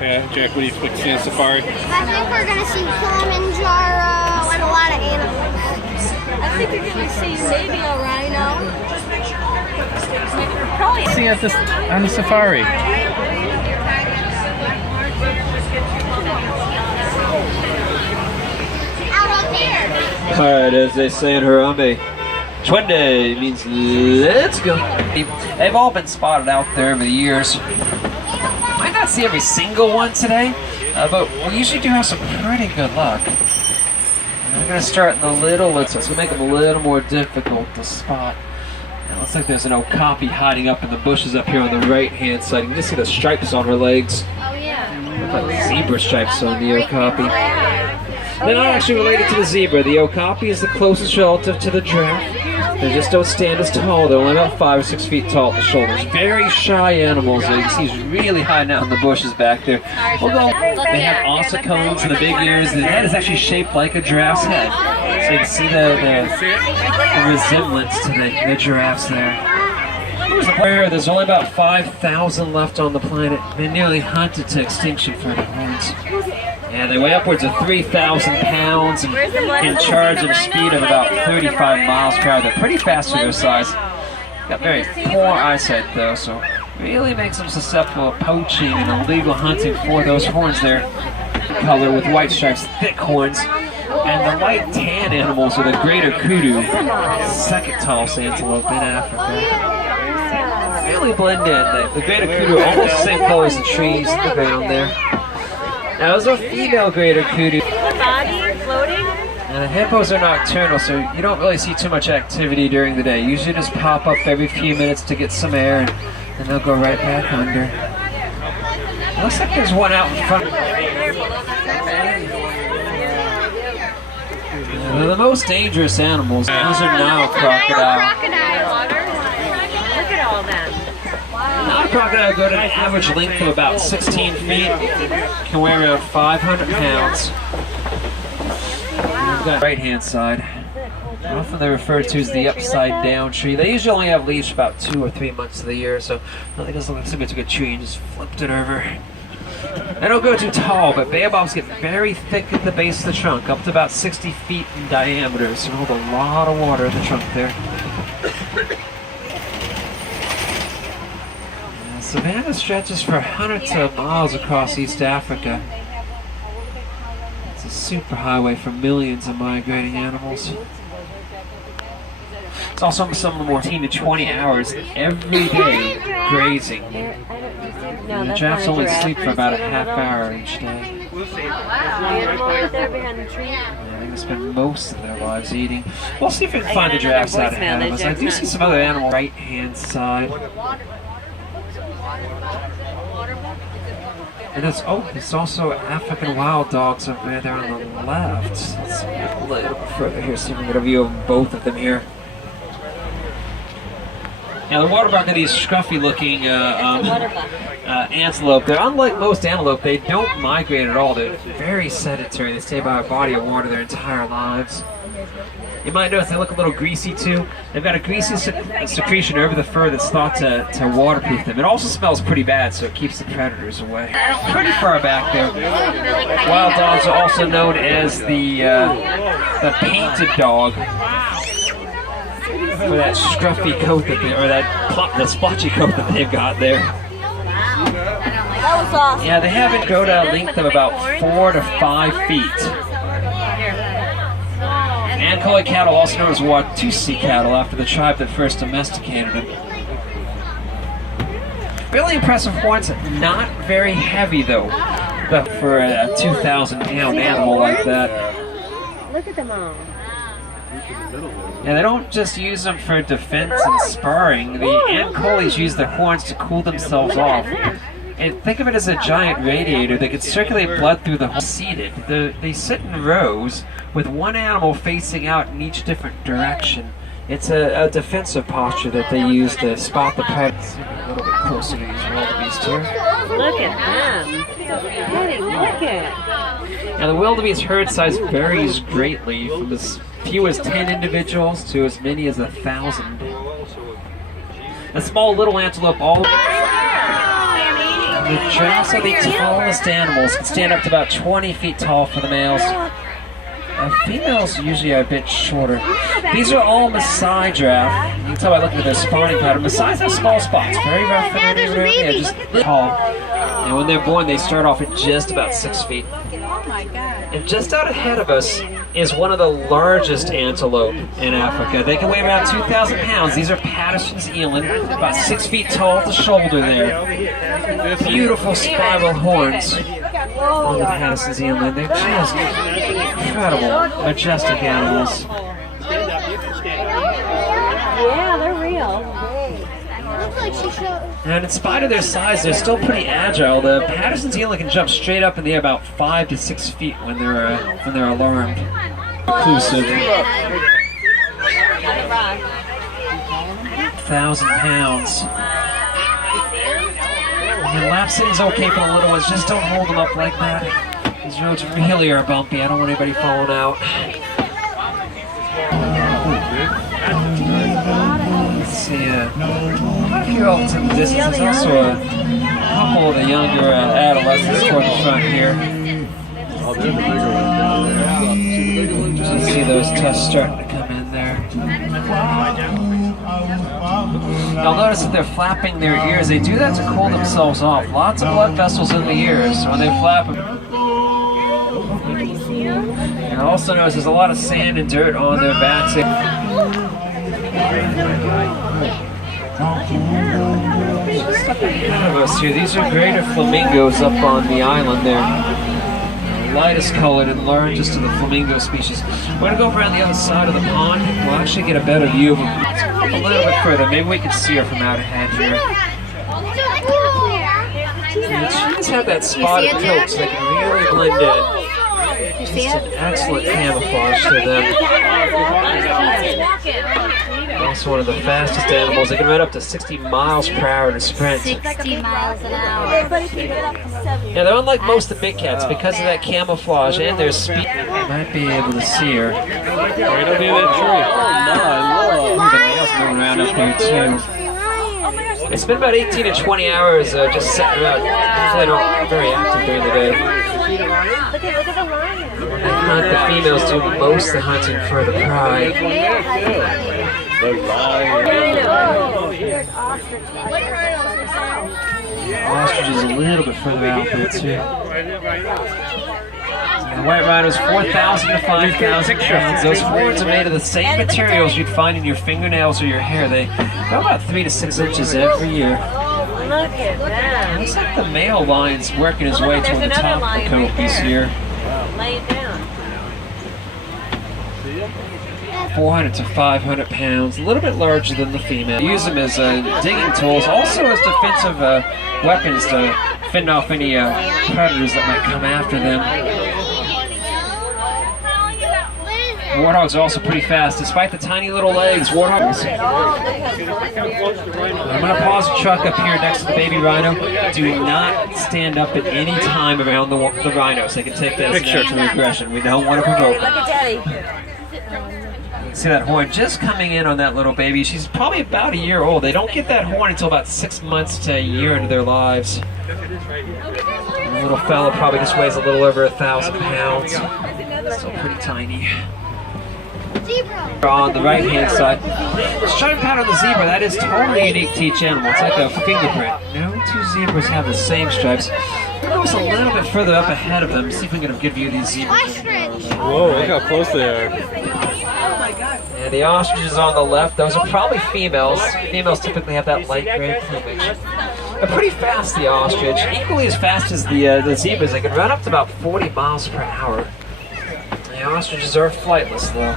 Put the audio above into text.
Yeah, Jack, what do you expect to see on safari? I think we're going to see Kilimanjaro and a lot of animals. I think you're going to see maybe a rhino. Probably See at this on the safari. Alright, as they say in Harambe, Twende means let's go. They've all been spotted out there over the years. Might not see every single one today, but we usually do have some pretty good luck. And I'm going to start in the little, so it's going to make them a little more difficult to spot. It looks like there's an okapi hiding up in the bushes up here on the right-hand side. You can just see the stripes on her legs. Oh, yeah. Look like zebra stripes on the okapi. They're not actually related to the zebra. The okapi is the closest relative to the giraffe. They just don't stand as tall. They're only about 5 or 6 feet tall at the shoulders. Very shy animals. You can see he's really hiding out in the bushes back there. We'll go. They have ossicones and the big ears. The head is actually shaped like a giraffe's head. So you can see the resemblance to the giraffes there. There's only about 5,000 left on the planet. They're nearly hunted to extinction for their horns. And they weigh upwards of 3,000 pounds and can charge at a speed of about 35 miles per hour. They're pretty fast for their size. Got very poor eyesight though, so really makes them susceptible to poaching and illegal hunting for those horns there. Color with white stripes, thick horns. And the light tan animals are the greater kudu, second tallest antelope in Africa. Really blend in. The greater kudu are almost the same color as the trees in the ground there. Now, those are female greater kudu. body floating. And the hippos are nocturnal, so you don't really see too much activity during the day. Usually just pop up every few minutes to get some air, and then they'll go right back under. It looks like there's one out in front. They're the most dangerous animals. Those are Nile crocodile. Look at all that. Nile crocodile go to an average length of about 16 feet. Can weigh around 500 pounds. We've got the right-hand side. Often they're referred to as the upside down tree. They usually only have leaves about 2 or 3 months of the year, so I think it's like somebody took a tree and just flipped it over. They don't go too tall, but baobabs get very thick at the base of the trunk, up to about 60 feet in diameter, so hold a lot of water in the trunk there. The savanna stretches for hundreds of miles across East Africa. It's a superhighway for millions of migrating animals. It's also some of them 14 to 20 hours every day grazing. And the giraffes only sleep for about a half hour each day. Yeah, they spend most of their lives eating. We'll see if we can find the giraffes out ahead of us. I do see some other animal right-hand side. And there's also African wild dogs over there. They're on the left. Let's see a little bit further here, see if we can get a view of both of them here. Now the waterbuck are these scruffy-looking antelope. They're unlike most antelope. They don't migrate at all. They're very sedentary. They stay by a body of water their entire lives. You might notice they look a little greasy too. They've got a greasy secretion over the fur that's thought to waterproof them. It also smells pretty bad, so it keeps the predators away. Pretty far back there. Wild dogs are also known as the painted dog. For that scruffy coat that they, or the splotchy coat that they've got there. That was awesome. Yeah, they have a coat a length of about 4 to 5 feet. Ankole cattle, also known as Watusi cattle, after the tribe that first domesticated them. Really impressive horns, not very heavy though, but for a 2,000-pound animal like that. Look at them all. Yeah, they don't just use them for defense and sparring. The Ankoles use their horns to cool themselves off. And think of it as a giant radiator that can circulate blood through the whole. Seated. They sit in rows with one animal facing out in each different direction. It's a defensive posture that they use to spot the predators. A little bit closer to these wildebeest here. Look at them. Addie, look at. Now the wildebeest herd size varies greatly, from as few as 10 individuals to as many as 1,000. A small little antelope all The giraffes are the tallest animals. Can stand up to about 20 feet tall for the males. Females usually are a bit shorter. These are all Maasai giraffe. You can tell by looking at their spawning pattern. Maasai's have small spots, very rough and very just tall. And when they're born, they start off at just about 6 feet. And just out ahead of us is one of the largest antelope in Africa. They can weigh around 2,000 pounds. These are Patterson's eland, about 6 feet tall at the shoulder there. Beautiful spiral horns on the Patterson's eland. They're just incredible, majestic animals. Yeah, they're real. And in spite of their size, they're still pretty agile. The Patterson's eland can jump straight up in the air about 5 to 6 feet when they're alarmed. Inclusive. 1,000 pounds. And lap sitting's okay for the little ones. Just don't hold them up like that. These roads really are bumpy. I don't want anybody falling out. Let's see, quite a few elephants in the distance. There's also a couple of the younger adolescents toward the front here. You can see those tusks starting to come in there. You'll notice that they're flapping their ears. They do that to cool themselves off. Lots of blood vessels in the ears, so when they flap them. And also notice there's a lot of sand and dirt on their backs. Just up ahead of us here, these are greater flamingos up on the island there. Lightest colored and largest of the flamingo species. We're going to go around the other side of the pond. We'll actually get a better view of them. Let's go up a little bit further. Maybe we can see her from out ahead here. And cheetahs have that spotted coat, so they can really blend in. Just an excellent camouflage to them. Also one of the fastest animals. They can run up to 60 miles per hour to sprint. 60 miles an hour. Yeah, they're unlike most of the big cats because of that camouflage and their speed. You might be able to see her. Right up near that tree. The males moving around up there too. It's been about 18 to 20 hours just sitting around. Hopefully they're not very active during the day. Look at the lion. The females do most of the hunting for the pride. Ostrich is a little bit further out there too. The white rhino is 4,000 to 5,000 pounds. Those horns are made of the same materials you'd find in your fingernails or your hair. They go about 3 to 6 inches every year. Look at that. Looks like the male lion's working his way toward the top of the coppice here. Lay it down. 400 to 500 pounds, a little bit larger than the female. Use them as digging tools, also as defensive weapons to fend off any predators that might come after them. Warthogs are also pretty fast, despite the tiny little legs. Warthogs. I'm going to pause the truck up here next to the baby rhino. Do not stand up at any time around the rhinos. They can take that as an act of aggression. We don't want to provoke them. Look at Daddy. See that horn just coming in on that little baby. She's probably about a year old. They don't get that horn until about 6 months to a year into their lives. The little fella probably just weighs a little over 1,000 pounds. Still pretty tiny. On the right hand side, the stripe pattern on the zebra, that is totally unique to each animal. It's like a fingerprint. No two zebras have the same stripes. We'll go a little bit further up ahead of them, see if we can get a good view of these zebras. Whoa, look how close they are. And the ostriches on the left, those are probably females. Females typically have that light gray plumage. They're pretty fast, the ostrich. Equally as fast as the zebras. They can run up to about 40 miles per hour. The ostriches are flightless, though.